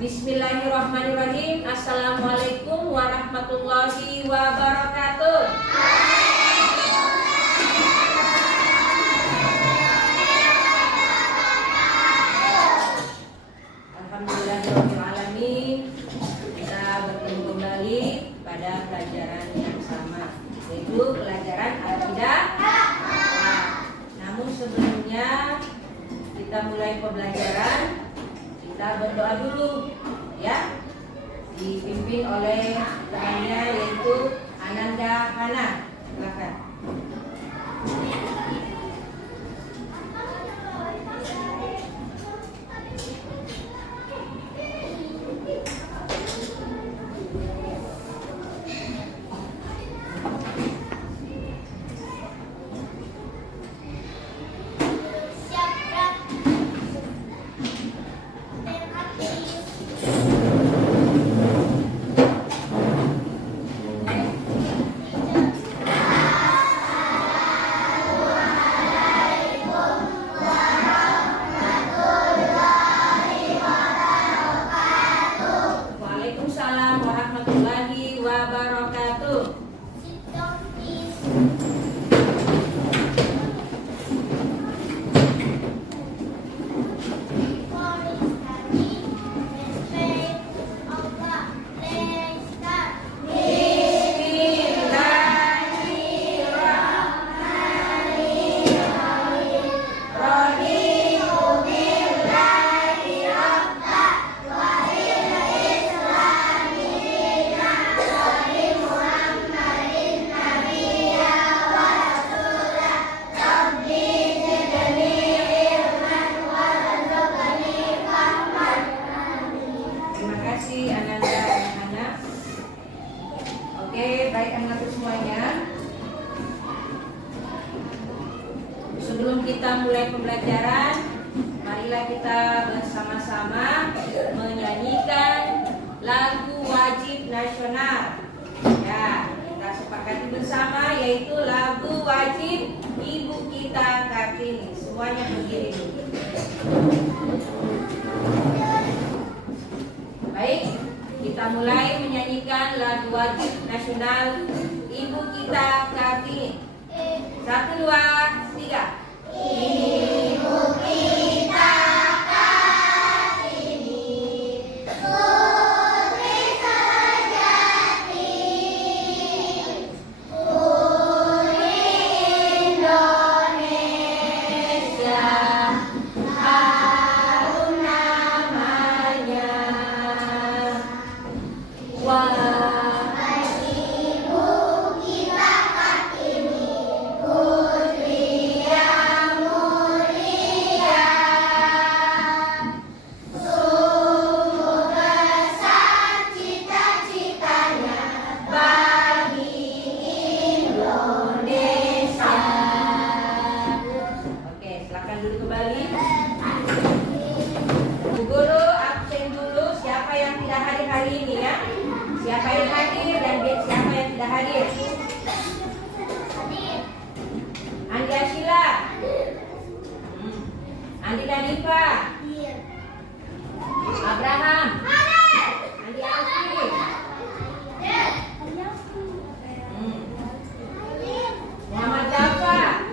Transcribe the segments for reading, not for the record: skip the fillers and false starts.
Bismillahirrahmanirrahim. Assalamualaikum warahmatullahi wabarakatuh. Alhamdulillahirrahmanirrahim. Kita bertemu kembali pada pelajaran yang sama, yaitu pelajaran akidah. Namun sebelumnya kita mulai pembelajaran, kita berdoa dulu, ya, dipimpin oleh temannya yaitu Ananda Hana. Silakan. Waalaikumsalam warahmatullahi wabarakatuh. Baik anak-anak semuanya, sebelum kita mulai pembelajaran, marilah kita bersama-sama menyanyikan lagu wajib nasional. Ya, kita sepakati bersama, yaitu lagu wajib Ibu Kita Kartini. Semuanya berdiri dulu. Baik, kita mulai menyanyikan lagu wajib nasional Ibu Kita Kartini. 1, 2, 3. Ibu kita Kartini, putri sejati, putri Indonesia, harum namanya. Wahai Ibu kita Kartini, putri yang mulia, sungguh besar cita-citanya bagi Indonesia. Oke, silakan duduk kembali. Bu Guru absen dulu, siapa yang tidak hadir hari ini, ya? Siapa yang hadir dan siapa yang tidak hadir? Andi Ashila, Andi Nadifa, Abraham, Andi Alfi, Muhammad Jafar.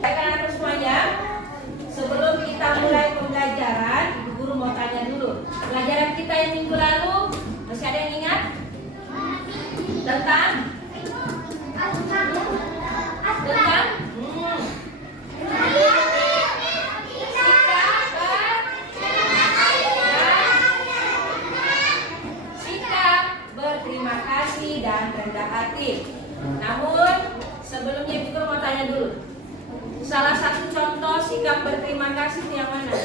Baik anak-anak semuanya, sebelum kita mulai pembelajaran, Ibu Guru mau tanya dulu. Pelajaran kita yang minggu lalu, masih ada yang ingat? Tentang? Sikap berterima kasih dan rendah hati. Namun sebelumnya Ibu Guru mau tanya dulu. Salah satu contoh sikap berterima kasih itu yang mana?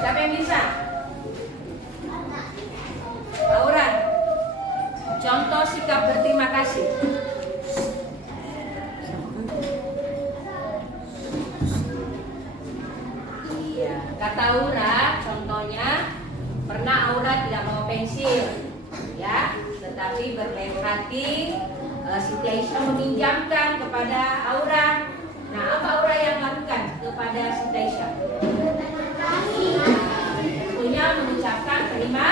Siapa yang bisa? Aura, contoh sikap berterima kasih. Iya, kata Aura, contohnya pernah Aura tidak mau pensil, ya, tetapi berbaik hati, Siti Aisyah meminjamkan kepada Aura. Nah, apa Aura yang lakukan kepada Siti Aisyah? Tentunya mengucapkan terima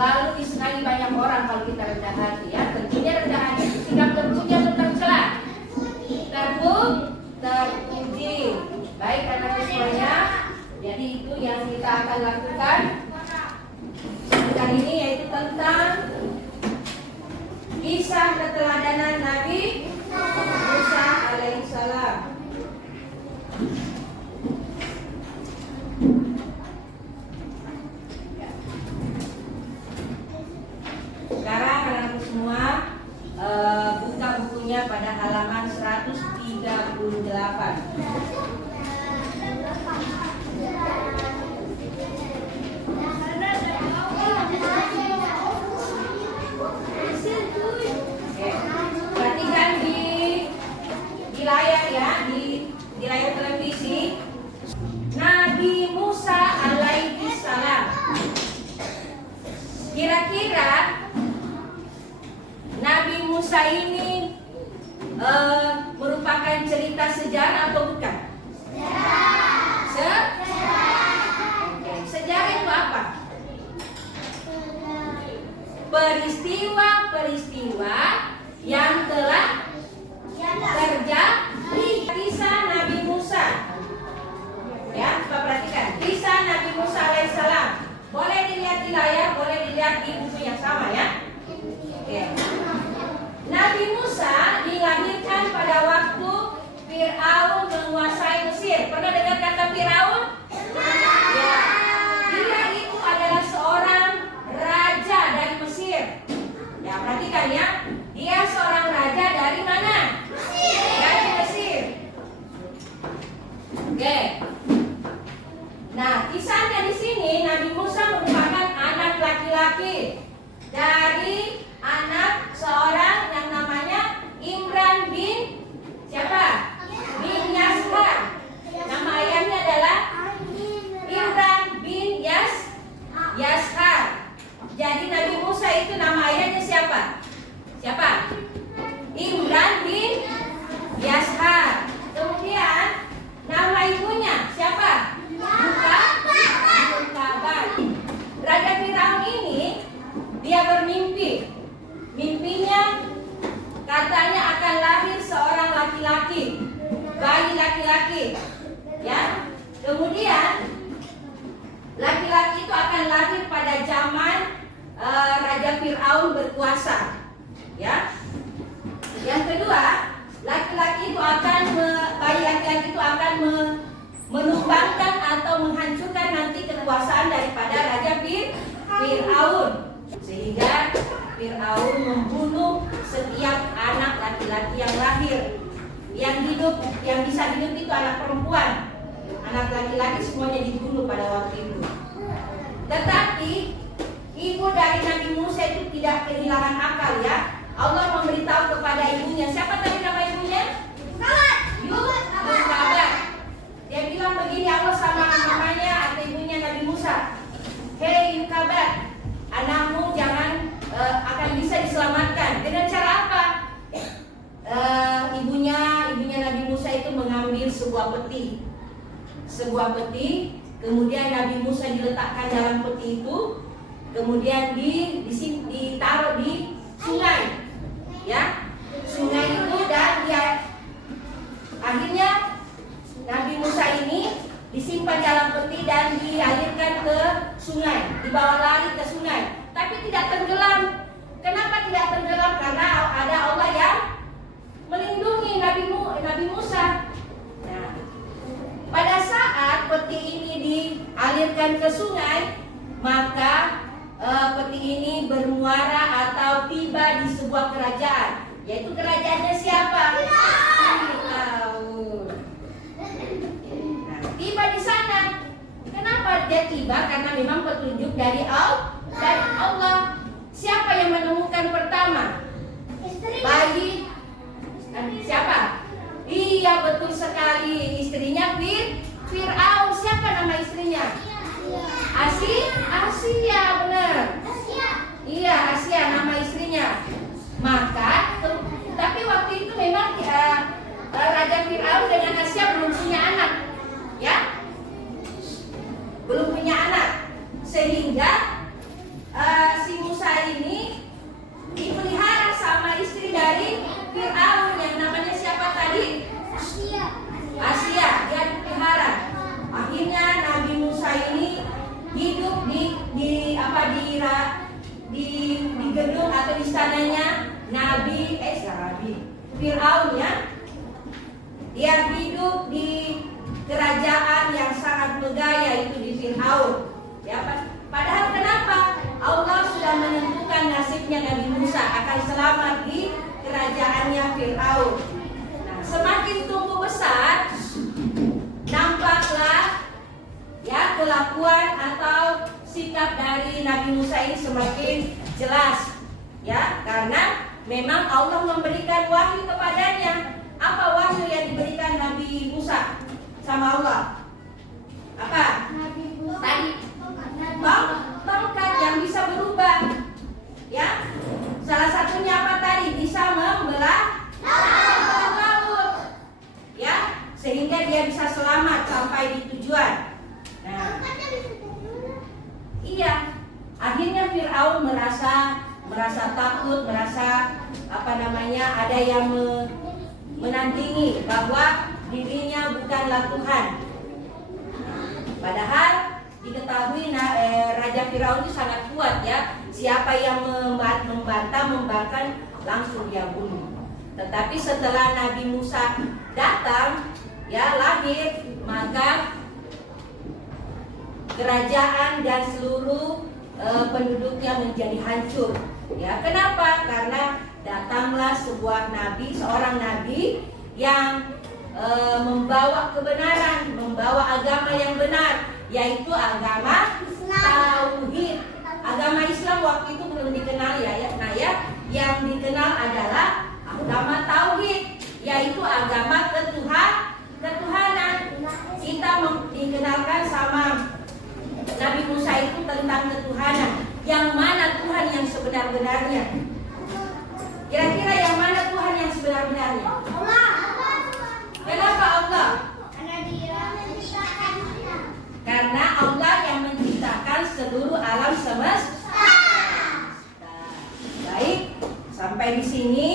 selalu disenangi banyak orang kalau kita rendah hati ya. Tentunya rendah hati itu sikap terpuji atau tercela? Terpuji. Baik anak semuanya. Jadi itu yang kita akan lakukan kali ini, yaitu tentang kisah keteladanan Nabi Musa alaihissalam. Sekarang anak-anak semua buka bukunya pada halaman 138. Perhatikan di layar ya, di layar televisi. Nabi Musa alaihi salam. Kira-kira Nabi Musa ini merupakan cerita sejarah atau bukan? Sejarah itu apa? Peristiwa-peristiwa yang telah terjadi. Kisah Nabi Musa. Ya, coba perhatikan. Kisah Nabi Musa alaihissalam. Boleh dilihat di layar, boleh dilihat di buku yang sama ya. Oke. Nabi Musa dilahirkan pada waktu Fir'aun menguasai Mesir. Pernah dengar kata Fir'aun? Ya. Dia itu adalah seorang raja dari Mesir. Ya, perhatikan ya. Dia seorang raja dari mana? Mesir. Dari Mesir. Oke. Nah, kisahnya di sini Nabi Musa merupakan anak laki-laki dari anak seorang yang namanya Imran bin siapa? Bin Yashar. Nama ayahnya adalah Imran bin Yashar. Jadi Nabi Musa itu nama ayahnya siapa? Siapa? Imran bin Yashar. Kemudian nama ibunya siapa? Yukabat. Raja Firaun ini dia bermimpi. Mimpinya katanya akan lahir seorang laki-laki, bayi laki-laki. Ya. Kemudian laki-laki itu akan lahir pada zaman Raja Firaun berkuasa. Ya. Yang kedua, laki-laki itu akan bayi laki-laki itu akan menumbangkan atau menghancurkan nanti kekuasaan daripada Raja Firaun, sehingga Firaun membunuh setiap anak laki-laki yang lahir. Yang bisa hidup itu anak perempuan. Anak laki-laki semuanya dibunuh pada waktu itu. Tetapi ibu dari Nabi Musa itu tidak kehilangan akal ya. Allah memberitahu kepada ibunya. Siapa tadi nama ibunya? Yukabat. Dia bilang begini, Allah sama namanya atau ibunya Nabi Musa. Hei Yukabat, anakmu jangan akan bisa diselamatkan. Dengan cara apa? Ibunya Nabi Musa itu mengambil sebuah peti, kemudian Nabi Musa diletakkan dalam peti itu, kemudian ditaruh di sungai, ya, sungai itu, dan dia akhirnya Nabi Musa ini disimpan dalam peti dan dialirkan ke sungai, dibawa lari ke sungai, tapi tidak tenggelam. Kenapa tidak tenggelam? Karena ada Allah yang melindungi Nabi Musa. Nah, pada saat peti ini dialirkan ke sungai, maka peti ini bermuara atau tiba di sebuah kerajaan, yaitu kerajaannya siapa? Firaun. Nah, tiba di sana. Kenapa dia tiba? Karena memang petunjuk dari Allah. Siapa yang menemukan pertama? Bayi. Siapa? Iya, betul sekali. Istrinya Fir'aun. Siapa nama istrinya? Asia, benar. Iya, Asia nama istrinya. Maka, tapi waktu itu memang Raja Fir'aun dengan Asia belum punya anak, ya, belum punya anak, sehingga Fir'aun ya. Dia hidup di kerajaan yang sangat megah, yaitu di Fir'aun. Ya, padahal kenapa? Allah sudah menentukan nasibnya Nabi Musa akan selamat di kerajaannya Fir'aun. Nah, semakin tumbuh besar, nampaklah ya kelakuan atau sikap dari Nabi Musa ini semakin jelas. Ya, karena memang Allah memberikan wahyu kepadanya. Apa wahyu yang diberikan Nabi Musa sama Allah? Apa? Tadi tongkat yang bisa berubah. Ya. Salah satunya apa tadi? Bisa membelah laut. Ya, sehingga dia bisa selamat sampai di tujuan. Nah, iya. Akhirnya Fir'aun merasa takut, merasa ada yang menandingi bahwa dirinya bukanlah Tuhan. Padahal diketahui Raja Firaun itu sangat kuat ya. Siapa yang membantah langsung dia bunuh. Tetapi setelah Nabi Musa datang ya lahir, maka kerajaan dan seluruh penduduknya menjadi hancur. Ya, kenapa? Karena datanglah seorang nabi yang membawa kebenaran, membawa agama yang benar, yaitu agama tauhid. Agama Islam waktu itu belum dikenal ya. Nah ya, yang dikenal adalah agama tauhid, yaitu agama ketuhanan. Kita dikenalkan sama Nabi Musa itu tentang ketuhanan. Yang mana Tuhan yang sebenar-benarnya? Kira-kira yang mana Tuhan yang sebenar-benarnya? Allah. Kenapa Allah? Karena Allah yang menciptakan seluruh alam semesta. Baik, sampai di sini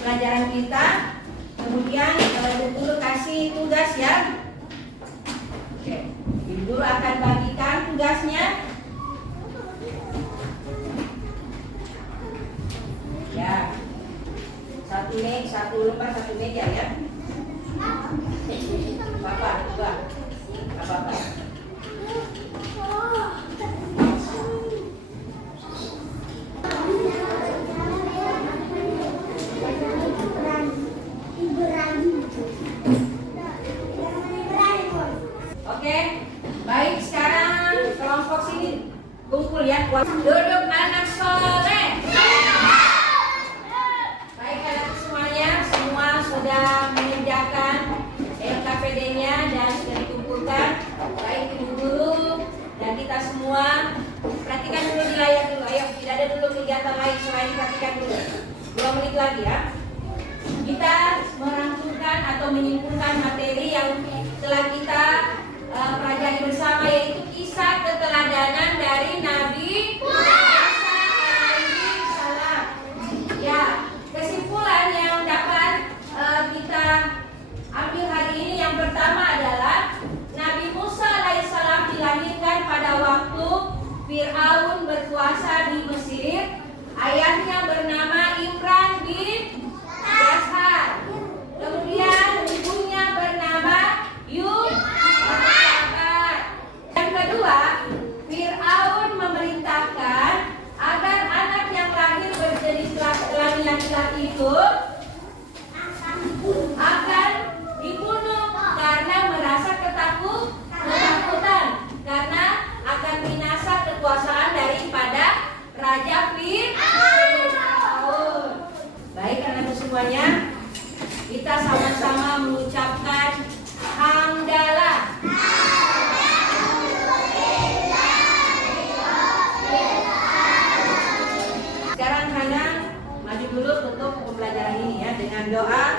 pelajaran kita. Kemudian Ibu Guru kasih tugas ya. Oke, Ibu Guru akan bagikan tugasnya. Ya, satu lembar satu meja ya. Bapak, dua. Apa-apa. Oke, baik, sekarang kelompok sini kumpul ya. Duduk anak soleh. Baik, anak semuanya, semua sudah menyediakan LKPD-nya dan sudah dikumpulkan. Baik Ibu Guru dan kita semua, perhatikan dulu di layar dulu. Ayo, tidak ada dulu kegiatan lain selain perhatikan dulu. 2 menit lagi ya. Kita merangkumkan atau menyimpulkan materi yang telah kita pelajari bersama, yaitu kisah keteladanan dari Nabi Musa alaihissalam. Ya, kesimpulan yang dapat kita ambil hari ini yang pertama adalah Nabi Musa alaihissalam dilahirkan pada waktu Fir'aun berkuasa di Mesir. Ayahnya bernama Imran bin Yashar. Kemudian ibunya bernama Yang kedua, Fir'aun memerintahkan agar anak yang lahir berjenis kelamin laki-laki itu akan dibunuh karena merasa ketakutan karena akan binasa kekuasaan daripada Raja Fir'aun. Baik anak-anak semuanya, kita sama-sama mengucapkan hamdalah. Sekarang Hana maju dulu untuk pembelajaran ini ya dengan doa.